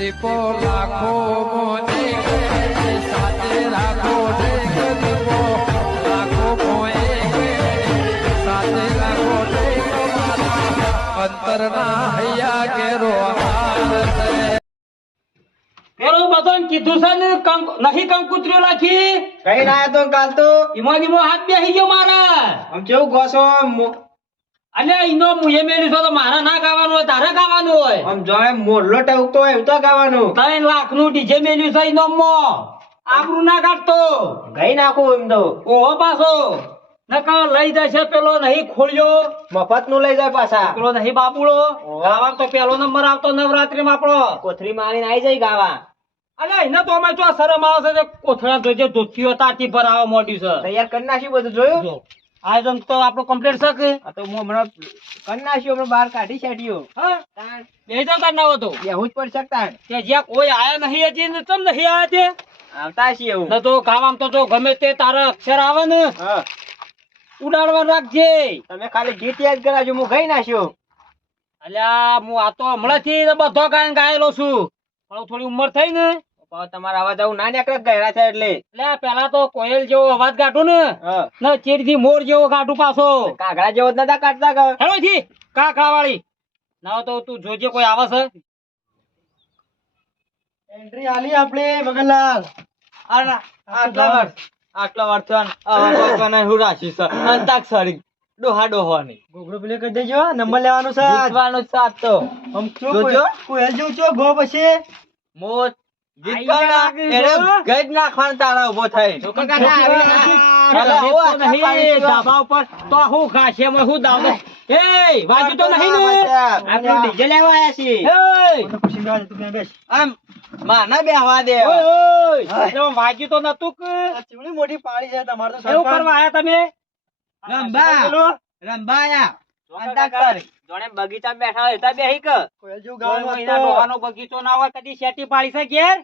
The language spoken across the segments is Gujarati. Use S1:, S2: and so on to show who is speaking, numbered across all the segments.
S1: દીપો લાખો મોને સાથે રાખો દીપો લાખો મોએ સાથે રાખો અંતરના હૈયા કેરો છે.
S2: પેલો કીધું છે ને કંક- નહીં કંકુતરીઓ નાખી
S3: કઈ ના તો કાલ તો?
S2: એમાં હાથ બે ગયો મારા.
S3: આમ કેવું ગોસો
S2: અને એનો મુએ મેલ્યું તો મારા ના ગાવાનું હોય તારે ગાવાનું હોય.
S3: આમ જોડે મોરલો ટવકતો હોય તો ગાવાનું.
S2: ત્રણ લાખનું ડીજે મેલ્યું છે એનો મો આબરૂ ના કાઢતો.
S3: ગઈ નાખું એમ તો.
S2: ઓહો પાછો. નકા લઈ જશે પેલો નહીં ખોલ્યો
S3: મફતનું લઈ જાય પાછા.
S2: પેલો નહીં
S3: ઓહો.
S2: ગાવા તો પેલો નંબર આવતો નવરાત્રી માં આપણો.
S3: કોથરી મારીને આવી જાય ગાવા.
S2: અરે એને તો અમે જો શરમ આવશે કોથળા જોજે ધોતીઓ તાતી ભરાવા મોટી છે.
S3: તૈયાર કરી નાખ્યું બધું જોયું?
S2: જો, આયોજન તો આપણો કમ્પ્લીટ છે કે?
S3: આ તો હું હમણાં કરી નાખ્યું હમણાં બહાર કાઢી છાડ્યો
S2: હા?
S3: તાણ.
S2: બે તો તાર નવો તો.
S3: હું જ પડી શકતા
S2: કે જ્યાં કોઈ આયા નહીં હતી ને તમ નહીં આયા તે?
S3: આવતા છીએ એવું
S2: ન તો ગાવામાં તો જો ગમે તે તારા અક્ષર આવે ને
S3: હા.
S2: ઉડાડવા રાખજે.
S3: તમે ખાલી ગીત યાદ કરાજો હું ગઈ નાખ્યો.
S2: અલ્યા હું આ તો હમણાંથી બધો ગાયન ગાયેલો છું. પણ થોડી ઉંમર થઈ ને
S3: તમારા અવાજ આવું ના નીકળે ગયડા છે એટલે.
S2: એટલે પેલા તો કોયલ જેવો અવાજ કાઢું ને. ને ચીરથી મોર જેવો કાઢું પાછો.
S3: કાગડા જેવો નતા કાઢતા
S2: હેલો જી કાકડા વાળી ના તો તું જોજે કોઈ આવે છે.
S3: એન્ટ્રી આલી આપણે મગનલાલ. આટલા વર્ષ આટલા વર્ષ આવા ભગવાન હું રાશી છે. અંતાક્ષરી. ડોહા ડોહવાની
S4: ગોગડો પેલે કરી દેજો નંબર લેવાનો છે
S3: જીતવાનો સાત તો.
S4: આમ
S3: જો
S4: કોઈ જો છો ગો પછી.
S3: મોત
S2: વાગ્યું તો નહીં ને?
S3: આપણે ડીજે લેવા આયા છીએ.
S2: એ
S4: ખુશી ના તું ત્યાં બેસ?
S3: આમ માના બેહવા દે.
S2: ઓય ઓય. એમાં વાગ્યું તો નતું
S4: ચીવડી મોટી પાડી છે તમારે તો
S2: એવું કરવા આયા તમે?
S3: રંભા
S4: બોલો.
S3: રંભા આયા. અંતાક્ષરી
S2: જોડે બગીચા બેઠા હોય બેહી
S4: કોઈ.
S2: બગીચો ના હોય કદી શેટી પાડી છે ઘેર?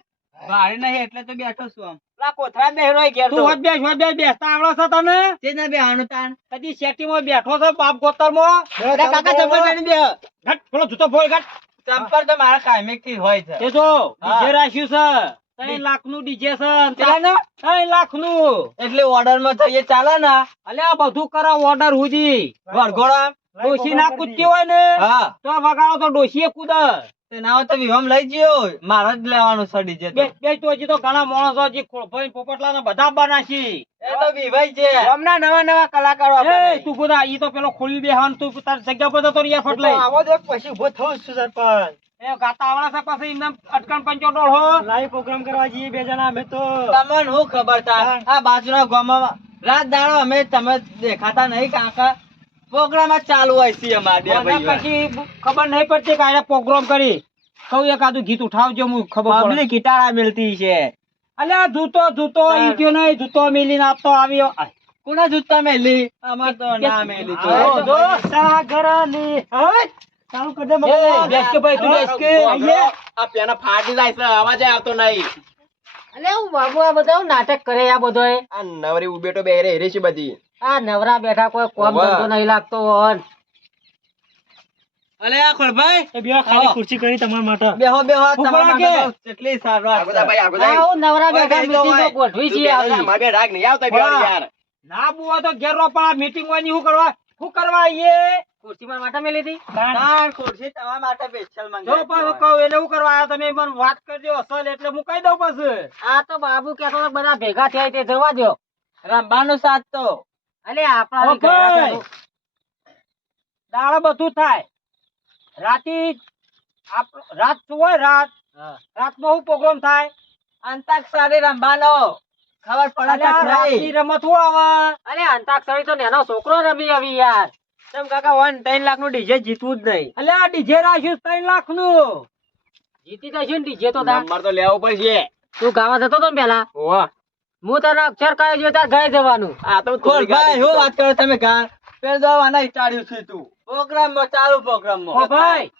S3: ભારે નહીં એટલે તો બેઠો છું આમ.
S2: કોથળા બેહરો ઘેર તું હોત બેસ હોત બેસ બેસતા આવડે છે તને?
S3: તે ના બેહાનું તાણ.
S2: કદી શેટી માં બેઠો છે બાપ
S4: ગોતરમાં
S3: કાકા ચંપલ પહેરીને બેહ.
S2: ઘટ પેલો જૂતો ફોડ ઘટ.
S3: ચંપલ તો મારા કાયમિકથી હોય છે.
S2: એ જો. ડીજે રાખ્યું છે. ત્રણ લાખનું ડીજે છે. ત્રણ લાખનું
S3: એટલે ઓર્ડરમાં થઈએ ચાલે ને.
S2: અલ્યા આ બધું કરાવ ઓર્ડર સુધી
S3: વરઘોડા.
S2: ડોશી ના કૂદતી હોય ને? તો વગાડો તો ડોસી એ
S3: તે ના તો વિહમ લઈ ગયો મારે જ લેવાનું છે ડીજે
S2: બે બે તો હજી તો ઘણા માણસો હજી ખોળભાઈ પોપટલા ને બધા બનાશી
S3: એ તો વિભાઈ છે. હમણાં નવા નવા કલાકારો
S2: એ તું કુદા ઈ તો પેલો ખોલી બેહાન તું તાર જગ્યા પર તો રિયા ફટ લઈ
S4: આવો દે પછી ઊભો થઉં છું સરપંચ.
S2: એ ગાતા આવડા છે પછી એમને અટકણ પંચો ડોળો
S4: લાઈવ પ્રોગ્રામ કરવા જઈએ બે જણા અમે તો.
S3: તમને હું ખબર તા આ બાજુના ગામમાં રાત દાડો અમે તમે દેખાતા નહીં કાકા. પ્રોગ્રામ જ ચાલુ હોય છે અમારે બે
S2: પછી ખબર નહીં પડતી કે આને પ્રોગ્રામ કરી. કહું એકાદું ગીત ઉઠાવજો હું ખબર
S3: પબ્લિક ગીટાળા મિલતી છે.
S2: અલ્યા જૂતો જૂતો ઈ ગયો નહીં જૂતો મિલીને આપતો આવ્યો.
S3: કોના જૂતા મેલી? અમાર તો ના મેલી તો.
S2: જો.
S4: સાગરની હટ! ચાલુ કરી દે
S2: એ, બેસ કે ભાઈ તું બેસ કે
S3: આ પેના ફાટી જાય છે અવાજ આવતો નહીં.
S2: અલે હું બાબુ આ બધા નાટક કરે આ બધોય.
S3: આ નવરી ઉબેટો બે રે રે છે બધી.
S2: આ નવરા બેઠા કોઈ કોમ ધંધો નહીં લાગતો હોન.
S3: અલે આ ખળભાઈ.
S4: એ બેહો ખાલી ખુરશી કરી તમારા માટે.
S3: બેહો બેહો તમારા. માટે કેટલી સારું આ બધા
S2: આવું નવરા બેઠા
S3: બેહી તો
S2: meeting
S3: મારે
S2: રાગ નહીં છીએ બેહો
S3: યાર.
S2: ના બુઆ તો ઘેર રો પણ મીટિંગ હોય શું કરવા? હું કરવા આઈએ? ખુરશીમાં માટે મેલી હતી
S3: તાણ. ખુરશી તમારા માટે special
S2: જો
S3: મંગાવી
S2: પણ કહું એને હું કરવા આયા તમે? મને વાત કરજો અસલ એટલે હું કહી દઉં પછી. આ તો બાબુ કહેતો બધા ભેગા થયા તે જવા દો
S3: રમવાનું સાથ તો.
S2: અલે આપણા દાડો બધું થાય. રાતી રાત શું હોય રાત રાતમાં શું પ્રોગ્રામ થાય.
S3: અંતાક્ષરી રમવાનો. ખબર પડે
S2: રાતની? રમત શું આવે? અરે અંતાક્ષરી તો નેનો છોકરો રમી આવી યાર.
S3: તેમ કાકા વન ત્રણ લાખનું ડીજે જીતવું જ નહીં.
S2: અલે આ ડીજે રાખ્યું ત્રણ લાખનું જીતી જશે ને ડીજે તો તાર.
S3: નંબર તો લેવો પડશે.
S2: તું ગાવા જતો તો પેલા.
S3: ઓવા
S2: હું તને અક્ષર કહે જો તાર ઘરે જવાનું.
S3: આ તો ભાઈ હું વાત કરો તમે ગાન પેલ દો આના સ્ટાડ્યું છે તું. પ્રોગ્રામમાં ચાલુ પ્રોગ્રામ
S2: ઓ ભાઈ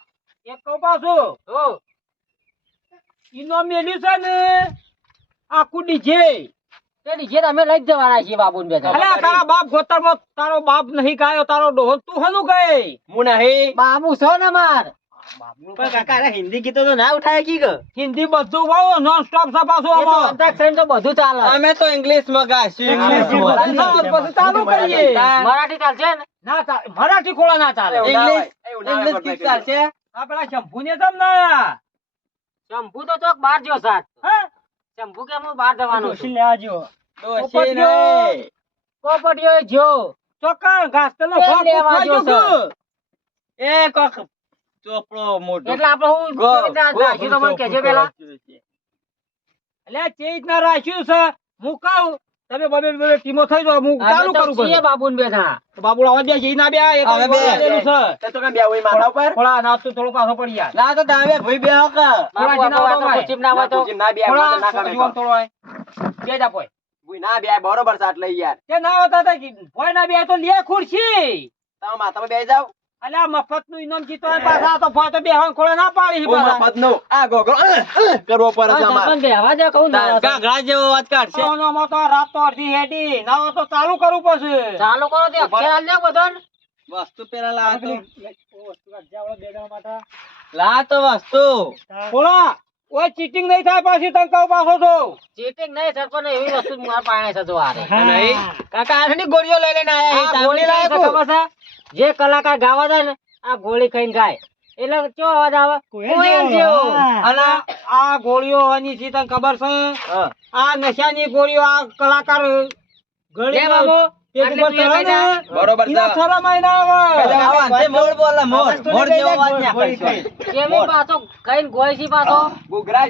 S2: એક કહું પાછું. ઇનો મેલ્યું છે ને આખું ડીજે.
S5: તે ડીજે તમે લઈ જવાના છે બાબુ બે
S2: અલે તારા બાપ ગોતરમાં તારો બાપ નહીં ગાયો તારો ડોહો તું હનું ગઈ?
S3: હું નહીં.
S5: બાબુ છો ને માર?
S3: પણ કાકા અરે હિન્દી ગીતો તો ના ઉઠાય કી કે?
S2: હિન્દી બધું વાળો નોન સ્ટોપ સપાસો પાછું
S5: એ તો બધું ચાલે.
S3: અમે તો ઇંગ્લિશમાં ગાશું
S4: ઇંગ્લિશમાં.
S2: ના, ચાલુ કરીએ.
S5: મરાઠી ચાલશે ને?
S2: ના ચાલે મરાઠી ખોળા ના ચાલે.
S3: ઇંગ્લિશ ઇંગ્લિશ ગીત ચાલશે.
S2: આ પેલા શંભુ ને તમ ના.
S5: શંભુ તો ચોક બહાર ગયો સાત
S2: હા?
S5: શંભુ કે હું બહાર જવાનો છું.
S4: લે જ્યો.
S2: દોશી
S3: ને.
S5: પોપટીઓ જો
S2: ચોકા ઘાસ
S5: તો
S2: ભાગ
S5: લેવા જો.
S3: એ કોક ચોપડો મોટો
S5: એટલે આપણે હું
S3: ગો-
S5: કેવી રીતના
S3: ગો-
S5: રાખ્યું તો મને કહેજો પેલા
S2: એટલે તે રીતના રાખ્યું છે હું કહું તમે બબે બબે ટીમો થઈ જાઓ હું ચાલુ કરું
S5: છીએ બાબુ ને બે
S2: બાબુ આવા દે જઈ ના બે એ તો
S3: બે.
S2: બોલાવેલું છે
S3: તો તો બે હોય માથા ઉપર
S2: થોડા નાસ્તો તો થોડો પાછો પડી યાર
S3: ના તો તમે ભાઈ બે હક
S2: થોડા જીના
S5: વાતો
S2: હોય.
S5: પૂછીને ના હોય તો
S2: થોડા જીવન થોડો હોય બે જા પોય
S3: ના બે બરોબર સાટ લઈ યાર
S2: કે ના હોતા તા ભોય ના બે તો લે ખુરશી
S3: તમે માથામાં બે જાવ
S2: અલ્યા મફતનું ઇનામ જીતો પાછા તો તો બે હણ ખોળે ના પાડી.
S3: મફત નો આ ગોગો કરવો પર છે અમારે
S5: સરપંચ બેહવા દે કહું ના.
S3: ગાગડા જેવો વાત કાઢશે
S2: મો તો રાત તો અડધી હેડી. ના તો ચાલુ કરવું પડશે.
S5: ચાલુ કરો તે અક્ષર આલ બધોને.
S3: વસ્તુ પેલા લા તો.
S4: વસ્તુ કાઢજે આપણે બે જણા
S3: લા તો વસ્તુ.
S2: બોલા. ઓય ચીટિંગ નહીં થાય પાછી તને કહું પાછો તો
S5: ચીટિંગ નહીં સરપંચ એવી વસ્તુ માર પાણે છે જો.
S3: નહીં કાકા આઠની ગોળીઓ લઈ લઈને આયા
S5: આ ગોળી
S3: લાયા
S5: છે ખબર છે? જે કલાકાર ગાવા જાય ને આ ગોળી ખાઈને ગાય એટલે કેવો અવાજ આવે?
S4: કોયલ જેવો.
S2: અને આ ગોળીઓ આની છે તને ખબર છે? આ નશાની ગોળીઓ આ કલાકાર ગળી
S5: બાબુ,
S3: બરોબર બોલે જેવો
S5: પાછો. પાછો
S3: ગુગરા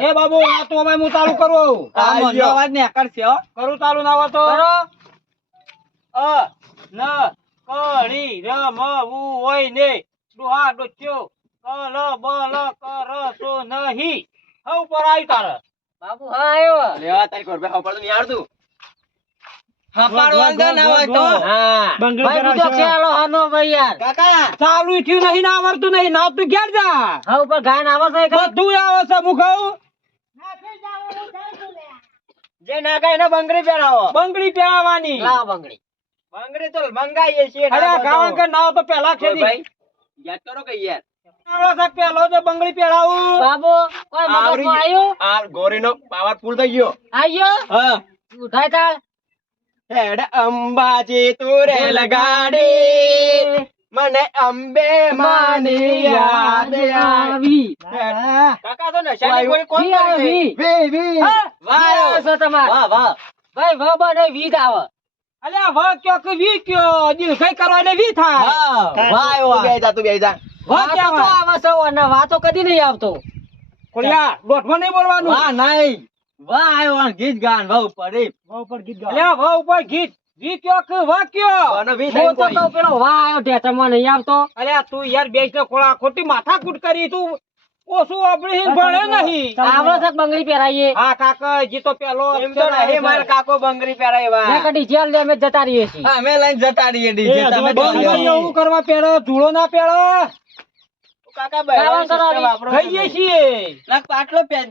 S5: એ
S2: બાબુ આ તો હવે હું ચાલુ કરું
S3: અવાજ ને કરશે
S2: કરું ચાલુ ના તો. અ ન કળી રમવું હોય ને. ડોહા ડોચ્યો કલ બલ કર નહીં હવ ઉપર આવી તારે.
S5: બાબુ હા આવ્યો
S3: લેવા તારી ઘર બે હપાડું નહીં આવડતું હપાડવાનું તો ના હોય તો.
S4: બંગલો
S5: ભાઈ બીજો. ખ્યાલો હાનો ભાઈ યાર.
S3: કાકા.
S2: ચાલુ થયું નહીં ના આવડતું નહીં. ના તું ઘેર જા.
S5: હા ઉપર ગાયન આવે છે
S2: બધું આવે છે હું કહું.
S3: જે ના કાંઈ ને બંગડી પહેરાવો.
S2: બંગડી પહેરાવાની.
S5: લાવો બંગડી.
S3: બંગડી તો મંગાઈએ છીએ
S2: અરે આ કે ના તો
S3: પહેલા
S2: ખેડી.
S3: ભાઈ યાદ કરો કે યાર.
S2: પેલો જો બંગડી પહેરાવું.
S5: બાબુ કોઈ આવ્યું?
S3: આ ગોરીનો પાવરફુલ થઈ ગયો.
S5: આવ્યો?
S3: હા.
S5: ઉઠાય તાર
S3: હેડ અંબાજી તું રેલ ગાડી મને અંબે માની યાદ આવી. કાકા તો નશાની ગોળી કોણ કરી
S5: વી.
S3: વી વાહ વાહ વાહ.
S5: ભાઈ વાહ બને વી આવે.
S2: અલ્યા વ કયો કે વી કયો? દિલ કઈ કરવા ને વી થાય.
S3: વાહ વાહ બે જા તું બે જા.
S2: વ
S5: વાતો તો
S2: કહેવાય.
S5: આવે છે અને વાતો કદી નહીં આવતો.
S2: ખોડિયા, દોઢમાં નહીં બોલવાનું.
S3: હા નહીં. વાહ આવ્યો આ ગીત ગાન વાહ પડી
S4: બહુ ઉપર ગીત ગાઓ.
S2: અલ્યા વ ઉપર ગીત. વી કયો કે વ કયો?
S3: અને વી
S5: હું તો
S3: થઈ
S5: પેલો વાહ આવ્યો ઢેચણમાં નહીં આવતો.
S2: અલ્યા તું યાર બેસ ને ખોળા ખોટી માથાકૂટ કરી તું ઓછું આપણે ભણે નહીં.
S5: આવડે છે બંગડી પહેરાઈએ?
S2: હા કાકા જી તો પેલો
S3: એમ તો નહીં મારા કાકો બંગડી પહેરાય
S5: ને
S3: વાહ
S5: કદી જેલ લે અમે જતા રહીએ છીએ.
S3: અમે લઈને જતા રહીએ ડીજે તમે
S2: બંગડી એવું કરવા પેલો ધૂળો ના પેલો
S3: કાકા system વાપરો
S2: ખાઈ છીએ.
S3: ના પાટલો પહેર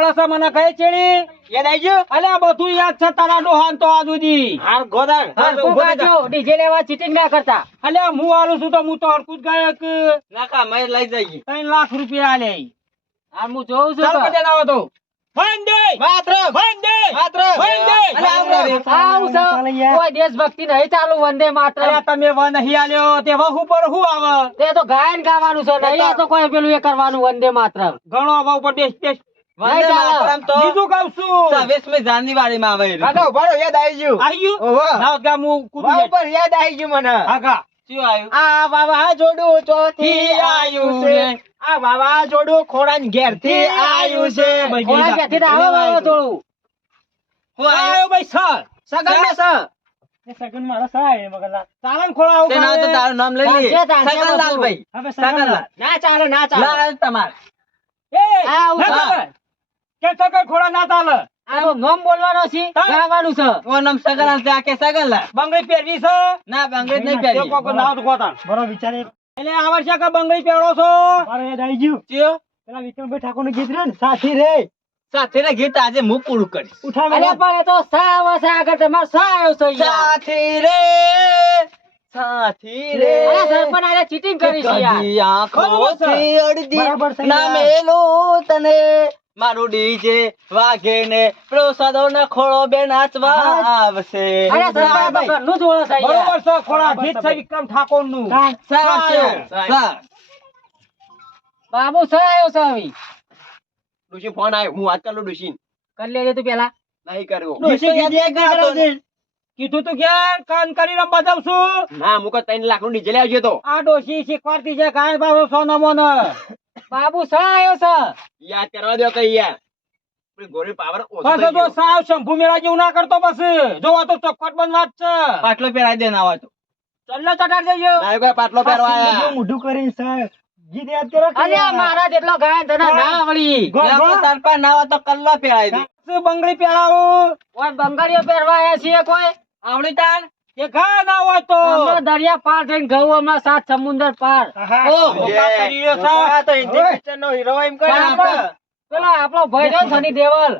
S2: પેલા મને કહે ચેડી?
S3: યાદ આવી ગયું
S2: અલ્યા બધું યાદ છે તારા ડોહાન તો આ સુધી
S3: હાર
S5: ગાજો, ડીજે લેવા ચીટિંગ ના કરતા.
S2: અલે હું આલું છું તો હું તો હરકું જ ગાયક
S3: નાકા મેં લઈ જઈએ.
S2: ત્રણ લાખ રૂપિયા આલે
S5: આ હું જોઉં છું
S2: ચાલો. કદે ના તો.
S5: દેશભક્તિ નહીં ચાલુ વંદે માત્ર.
S2: તમે નહીં આલ્યો. તે વહુ પર હું આવે?
S5: તે તો ગાયન ગાવાનું છે. નહીં તો કોઈ પેલું એ કરવાનું વંદે માત્ર.
S2: ઘણો ઉપર પર દેશ બીજું કહું છું.
S3: છવ્વીસમી જાન્યુઆરીમાં આવે
S2: કાકા,
S3: ઊભા યાદ આવી ગયું.
S2: આવી ગયું?
S3: ઓહો.
S2: ના હોત હું કૂદી
S3: ઉપર યાદ આવી ગયું મને.
S2: હા
S3: શું આવ્યું? આ વાવાઝોડું ચોથી આયું છે. આ વાવાઝોડું ખોરાન ઘેરથી આયું છે.
S5: ખોરાક ક્યાંથી તો આવે વાવાઝોડું?
S3: હું આવ્યું?
S2: ભાઈ સર.
S3: સગન ને સર.
S4: સગન મારા સહાય મગનલાલ.
S2: ચાલન ખોળા આવું
S3: તેના તો તારું નામ લઈ
S5: ચાલશે
S3: સગનલાલ ભાઈ.
S4: હવે
S3: સગનલાલ. ના ચાલે ના ચાલે. તમાર.
S2: એ,
S5: આ.
S2: કે સગન ખોળા ના ચાલે.
S5: આ તો નામ બોલવાનો છે. ગાવાનું છે.
S3: ઓ નામ કે સગનલાલ
S2: બંગડી પહેરવી છે?
S3: ના બંગડી નહીં
S2: તે
S3: પહેરી
S2: નાવ તો
S4: બરો વિચારે.
S2: એટલે આ વર્ષે કે બંગડી પહેરો છો?
S4: મારે યાદ આવી ગયું.
S3: ચિયો?
S4: પેલા વિક્રમભાઈ ઠાકોરનું ગીત રે ને સાથી રે.
S3: સાથે ને ગીત આજે હું પૂરું કરીશ.
S4: ઉઠાવે
S5: અરે પણ એ તો સા આવે છે આગળ તમારે સા આવ્યો છે.
S3: સાથી રે સાથી રે.
S5: અરે સરપંચ આને ચીટિંગ કરી છે યાર.
S3: અડધી ના. તને. મારું ડીજે વાગે ને પ્રસાદો ના ખોળો બે નાચવા આવશે
S5: છે.
S2: બરોબર છે ખોળા ગીત છે વિક્રમ
S3: ઠાકોરનું.
S5: બાબુ છે આવ્યો છે હવે?
S3: ડોશી ફોન આવ્યો હું વાત કરું ડુશી.
S5: કરી લેજે તું પેલા
S3: નહીં કરવો
S4: ડોશી કીધી એક ગાતો છે.
S2: કીધું તું કે કાન કરી રમ બજાવશું
S3: ના મુકો ત્રણ લાખનું ડીજે લેવજો તો.
S2: આ ડોશી શીખવાડતી છે કાંઈ બાબુ સોનો મોનો
S5: બાબુ સા આવ્યો સા
S3: યાદ કરવા દો કઈ યાર. આપણી પાવર ઓછો
S2: તો સાવ શંભુ મેળા જેવું ના કરતો પછી. જોવા તો ચોક્કસ બંધ વાત છે.
S3: પાટલો પહેરાઈ દે ના હોય તો.
S2: ચલ્લો ચટાડ દેજો
S3: ના કોઈ પાટલો પહેરવા
S4: મોઢું કરીને સર ગીત યાદ કરો કે
S5: મારા જેટલો ગાયન તને ના આવડી
S4: ગો,
S3: લે,
S4: ગો.
S3: આપણો સરપંચ ના હોય તો કલ્લો પહેરાઈ દે.
S2: બંગડી પહેરાવું?
S5: કોઈ બંગાળીઓ પહેરવા છીએ કોઈ?
S3: આવડી તાણ
S2: કે ઘા ના હોય તો.
S5: અમે દરિયા પાર થઈને ગયું અમે સાત સમુદ્ર પાર.
S4: ઓ.
S3: ઓહ,
S2: કરી રહ્યો છે.
S3: આ તો હિન્દી પિક્ચર નો હીરો એમ કરે
S5: પેલા આપણો- ભાઈ છે સની દેવલ.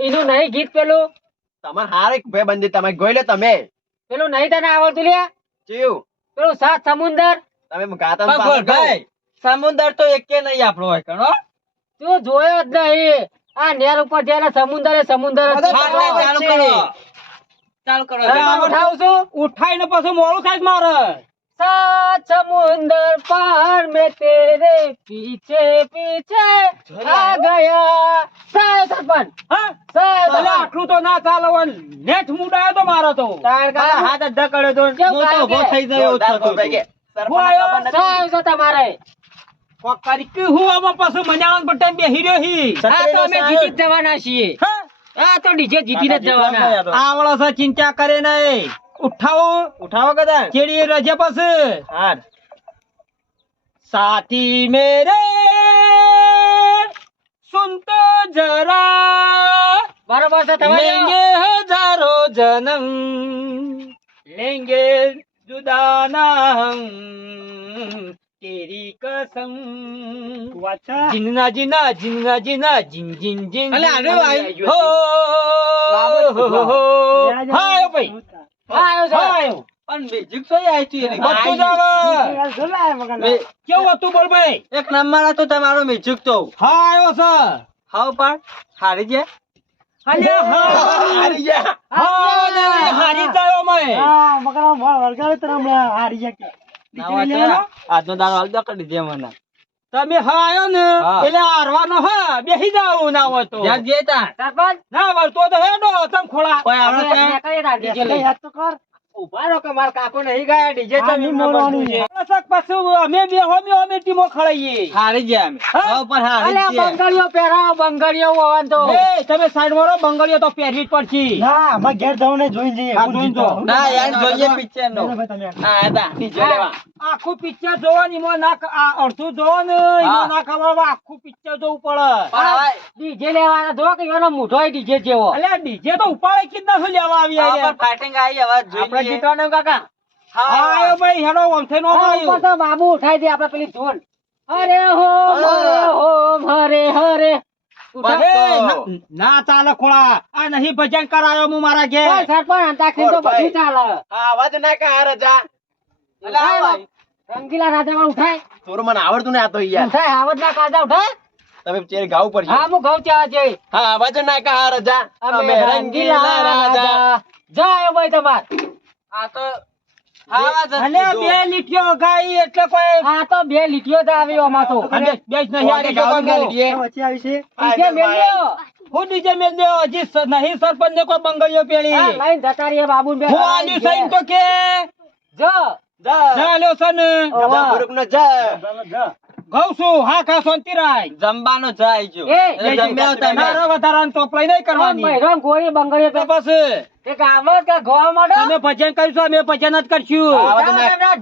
S5: એનું નહીં ગીત પેલું.
S3: તમારે હારે ભાઈબંધી તમે ગોઈ લે તમે.
S5: પેલું નહીં તને આવડતું લે
S3: જીવ
S5: પેલું સાત સમુદ્ર.
S3: તમે ગાતા
S2: ભાઈ,
S3: સમુદ્ર તો એકે નહીં આપણો હોય કણો.
S5: તું જોયો જ નહીં. આ નેર ઉપર જ્યારે સમુદ્ર સમુદ્ર.
S3: ચાલુ કરો.
S5: ઉઠાવ છું?
S2: ઉઠાઈને પછી મોડું થાય મારે.
S5: સાત સમુંદર પાર મે તેરે પીછે પીછે આ ગયા. સાય સરપંચ. સાય
S2: આટલું તો ના ચાલવન. નેઠ મુડાયો તો મારો તો.
S3: તાર કાકા હાથ અડધા તો. હું તો ઊભો થઈ ગયો હતો
S2: હું
S3: આવ્યો?
S5: સાય છો તમારે.
S2: કોક કરી કે હું આમાં પાછો મનાવન પર ટાઈમ બેહી રહ્યો હી.
S5: હા તો અમે જીતી જવાના છીએ.
S2: હા?
S5: આ તો ડીજે જીતીને જ જવાના.
S2: આવળો છે ચિંતા કરે નહીં. ઉઠાવો.
S3: ઉઠાવો કદા
S2: ચેડી રજા પાસે.
S3: હાર
S2: સાથી મેરે સુનતો જરા.
S5: બરાબર છે
S2: તમારે લેંગે હજારો જનમ લેંગે જુદાના હમ તેરી
S4: કસમ. વાચા.
S2: જીના જીના જીના જીના જીન જીન જીન
S3: અલે આનો
S2: આઈ હો હાયો ભાઈ.
S5: હાયો
S2: હાયો
S3: પણ બેજિક તો આઈ તી ને
S2: બધું
S3: જાવે
S2: કેવું હતું બોલ ભાઈ?
S3: એક નંબર હતો તમારો મેજિક તો.
S2: હાયો સર
S3: હાવ પા હારી ગયા? હારી ગયા.
S2: હારી ગયા. હારી
S4: હા મકરા મળ વળગાવે તને હમણાં. હારી
S3: ગયા આજનો દાડો હાલ દો કરી દીધે મને.
S2: તમે હા આવ્યો ને. એટલે હારવાનો હા બેસી જાવ ના હોય તો.
S3: જ્યાં જે તા
S2: ના વળતો તો હેડો તમ ખોળા.
S5: આપણે
S4: તો કર.
S3: ઊભા રહો કે મારા કાકો નહીં ગયા ડીજે
S4: આ નહીં છે.
S2: પાછા પાછું અમે બે હોમી અમે ટીમો ખળાઈએ
S3: હારી ગયા અમે.
S2: હા?
S3: પણ હારી
S5: અલ્યા
S3: જ ગયા.
S5: બંગાળીઓ પહેરાવો બંગાળીઓ તો.
S2: એ તમે સાઈડ મારો બંગડીઓ તો પહેરવી જ પડશે.
S4: ના અમારે ઘેર જવું ને જઈએ.
S2: હા,
S4: હું
S2: જો.
S3: ના યાર જોઈએ પિક્ચર નો
S4: ના, ભાઈ, તમે
S3: હા હતા ડીજે લેવા.
S2: આખું પિક્ચર જોવાની ના અડધું જોવો ને એમાં ના ખબર આખું પિક્ચર જોવું પડે
S5: ડીજે લેવાના જો કે એનો મોઢો ડીજે જેવો.
S2: અલ્યા ડીજે તો ઉપાડે કીધું નથી લેવા આવી
S3: હવે જોઈ લઈએ.
S2: જીતવાનું કાકા?
S3: હા,
S2: ભાઈ હેડો વમથે નો આવ્યો
S5: તો બાબુ ઉઠાઈ દે આપણે પેલી ધૂન અરે હો. હરે હો હરે હરે.
S2: ના- ના ચાલે ખોળા. આ નહીં ભજન કરાયો હું મારા ઘેર.
S5: સરપંચ અંતાક્ષરી તો બધું ચાલે.
S3: હા, અવાજ ના કાઢ રજા. અલા,
S5: ઉઠાય
S3: ભાઈ.
S5: રંગીલા ઉઠાય.
S3: થોડું મને આવડતું ને આ તો યાર.
S5: ઉઠાય આવડ ના કાજા ઉઠાય.
S3: તમે ચેર ગાવ પર
S5: હા હું ગાવ ત્યાં જઈ
S3: હા અવાજ ના કાઢ રજા.
S5: અમે રંગીલા રાજા. જાય ભાઈ તમાર.
S3: આ તો.
S2: બે લીટીઓ ગાઈ એટલે કોઈ
S5: આ તો બે લીટીઓ જ આવી આમાં તો.
S2: આ બે- જ નહીં હારી
S3: ગાવું દે.
S4: વચ્ચે આવી છે.
S5: ડીજે મેલ્યો
S2: હું ડીજે મેલ દેવો હજી નહીં સરપંચ ને કોઈ બંગડીઓ
S5: હા, લઈને જતા રહીએ બાબુ ને બે
S2: હું આલ્યું સહીન તો કે
S5: જ.
S3: જ
S2: ચાલ્યો છે ને
S5: ઓવા.
S3: જા, ગુરુકનો જા.
S2: ઘઉં છું હા ખા શાંતિ રાય
S3: જમવાનો જાય જો
S5: એ,
S3: જમ્યા હતા
S2: મારો વધારાની ચોપડાઈ નહીં કરવાની.
S5: ભાઈ રંગ ગોળી બંગડીઓ
S2: તો
S5: પે
S2: બસ
S5: કે આવત કે ગોવા માંડો
S2: તમે ભજન કરીશું અમે ભજન જ કરશું.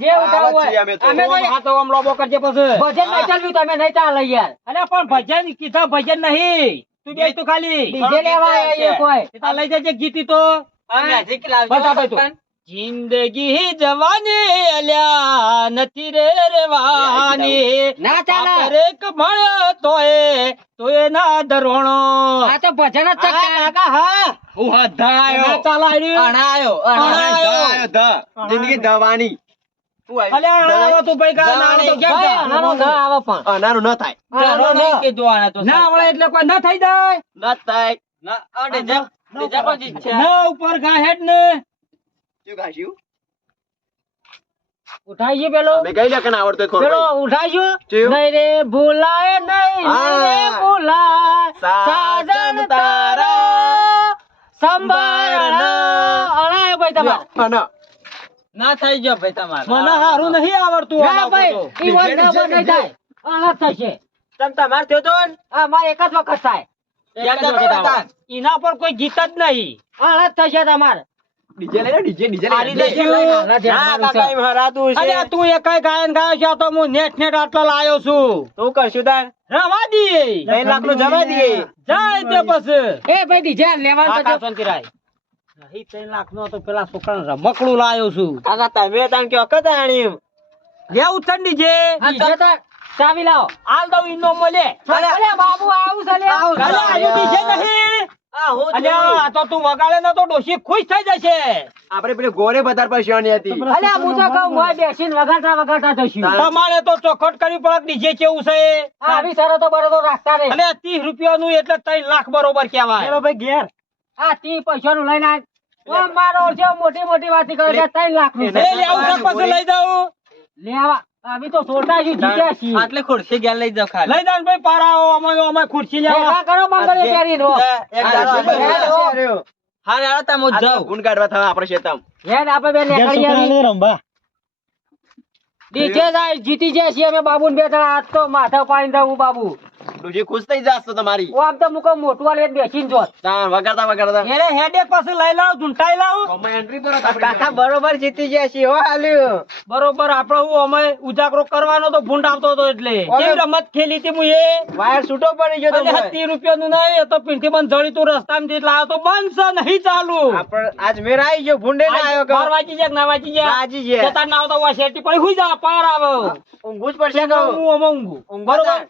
S5: જે હોય.
S3: અમે તો.
S5: અમે
S2: આમ લોબો કરજે પછી.
S5: ભજન નહીં ચાલ્યું તમે નહીં ચાલે યાર.
S2: અરે પણ ભજન કીધા ભજન નહીં. તું બે તું ખાલી.
S5: બીજે લેવા કોઈ.
S2: તા લઈ જજે ગીતી તો.
S3: આ મેજિક લાવજો.
S2: જિંદગી જવાની અલ્યા નથી રે રેવાની.
S5: ના ચાલે.
S2: આપરે કમળ તોય તોય ના ધરોણો
S5: આ તો ભજન જ
S2: કાકા, હા.
S3: હું હધાયો.
S2: ના ચાલે આર્યું.
S3: અણાયો,
S2: અણાયો.
S3: ધ. જિંદગી ધવાની
S6: તું આવી.
S3: અલ્યા આવો તું ભાઈ કા ના આવે તો કેમ
S5: ભાઈ,
S3: જા?
S5: આનાનો ના આવે પણ.
S6: અનારું ન થાય.
S3: ચાલો નહીં કીધું આને તો
S2: ના આવડે એટલે કોઈ ના થઈ જાય.
S6: ન થાય.
S3: ના આ ડીજે ડીજે પર જીત છે?
S2: ઉપર ઘા હેડ ને
S6: શું ખાશું
S5: ઉઠાઈ ગયું પેલો?
S6: મેં કહી લે કે ના
S5: પેલો ઉઠાઈ ગયું? નહીં રે ભૂલાય નહીં નહીં રે ભૂલાય.
S6: સાજન
S5: સાજન તારા સંભાળના અણાય ભાઈ તમારે.
S6: ના, ના.
S3: ના થઈ ગયો ભાઈ તમારે.
S2: મને હારું નહીં આવડતું
S5: ના ભાઈ ઈ વાત ના બને થાય. અણા થશે.
S6: તમ તમાર થયો તો
S5: આ મારે એક જ વખત થાય.
S3: એક જ વખત આવો.
S2: એના પર કોઈ જીત જ નહીં.
S5: અણા થશે તમારે.
S6: ડીજે લઈ ડીજે, ડીજે.
S2: અરે તું એકાઈ ગાયન ગાયો છે તો હું નેટ નેટ આટલા લાયો છું.
S6: શું કરશું તાર?
S2: રવા દઈએ.
S6: ત્રણ લાખનું જવા દઈએ.
S2: જાય તે પછી.
S5: એ ભાઈ ડીજે લેવાનું
S2: કાકા
S5: તો
S2: શાંતિરાય. નહીં ત્રણ લાખ નો તો પેલા છોકરાને રમકડું લાયો છું.
S6: કાકા, તમે તાણ કયો કે?
S2: લેવું છે
S5: આ ડીજે ચાવી લાવો.
S2: હાલ દઉં ઈનો મળે
S5: બાબુ આવું છે
S6: આવું
S2: ડીજે નહીં.
S6: આ હું
S2: અલે
S6: જોઉં.
S2: આ તો તું વગાડે ને તો ડોશી ખુશ થઈ જશે.
S6: આપણે પેલી ગોરે બધાર પર શિવાની હતી.
S5: અલે હું તો કહું મોય બેસીને વગાડતા વગાડતા જઈશું
S2: તમારે તો ચોખટ કરવી પડે ડીજે કેવું છે?
S5: આવી શરતો બરોબર રાખતા રે.
S2: અલે ત્રીસ રૂપિયા નું એટલે ત્રણ લાખ બરોબર કેવાય
S4: ચલો ભાઈ ઘેર.
S5: આ તી પૈસા નું લઈને આય. મારો છે મોટી મોટી વાત કરે ત્રણ
S2: લાખનું લઈ જાઉં.
S5: લેવા અમે તો છોટા છું જીત્યા છીએ
S3: આટલે ખુરશી ઘેર લઈ જાવ ખાલી
S2: લઈ જાવ ભાઈ પારાઓ અમે અમે ખુરશી લેવા
S5: ભેગા કરો મંગળે
S6: કેરી
S5: નો હો.
S6: રહ્યો.
S3: હા રે તમે હું
S6: આ ગુણ કાઢવા થા આપણે શેતામ.
S5: હેડ આપણે બે નીકળી આવી.
S4: રંભા
S5: નીચે જાય જીતી જાય છીએ અમે બાબુ ને બે જણા આજ તો માથા પાણી દઉં બાબુ
S6: ડોશી ખુશ થઈ જાસ તો તમારી.
S5: ઓ આમ તો મુકો મોટું વાળી બેસીને જોત.
S6: વગાડતા વગાડતા.
S2: એને હેડેક પાસે લઈ લાવ ઝૂંટાઈ લાવ.
S6: અમે entry પર
S3: કાકા બરોબર જીતી ગયા છીએ હો હાલ્યું.
S2: બરોબર આપડે હું અમે ઉજાગરો કરવાનો તો ભૂંડ આવતો હતો એટલે. કેવી રમત ખેલી હતી હું એ
S3: વાયર છૂટો પડી ગયો
S2: અને રૂપિયા રૂપિયાનું નહીં એ તો પીંઠી બંધ જળી તું રસ્તામાં લાવ્યો તો બંધ છે નહીં ચાલુ.
S3: આપણ આજ મેર આવી ગયો ભૂંડે ના આવ્યો
S2: ઘર વાંચી જાય ના વાંચી જાય
S3: વાંચી જાય.
S2: ના આવતો વાસેટી પડી હુઈ જા પાર આવે.
S3: ઊંઘું જ પડશે
S2: હું અમે ઊંઘું? બરોબર.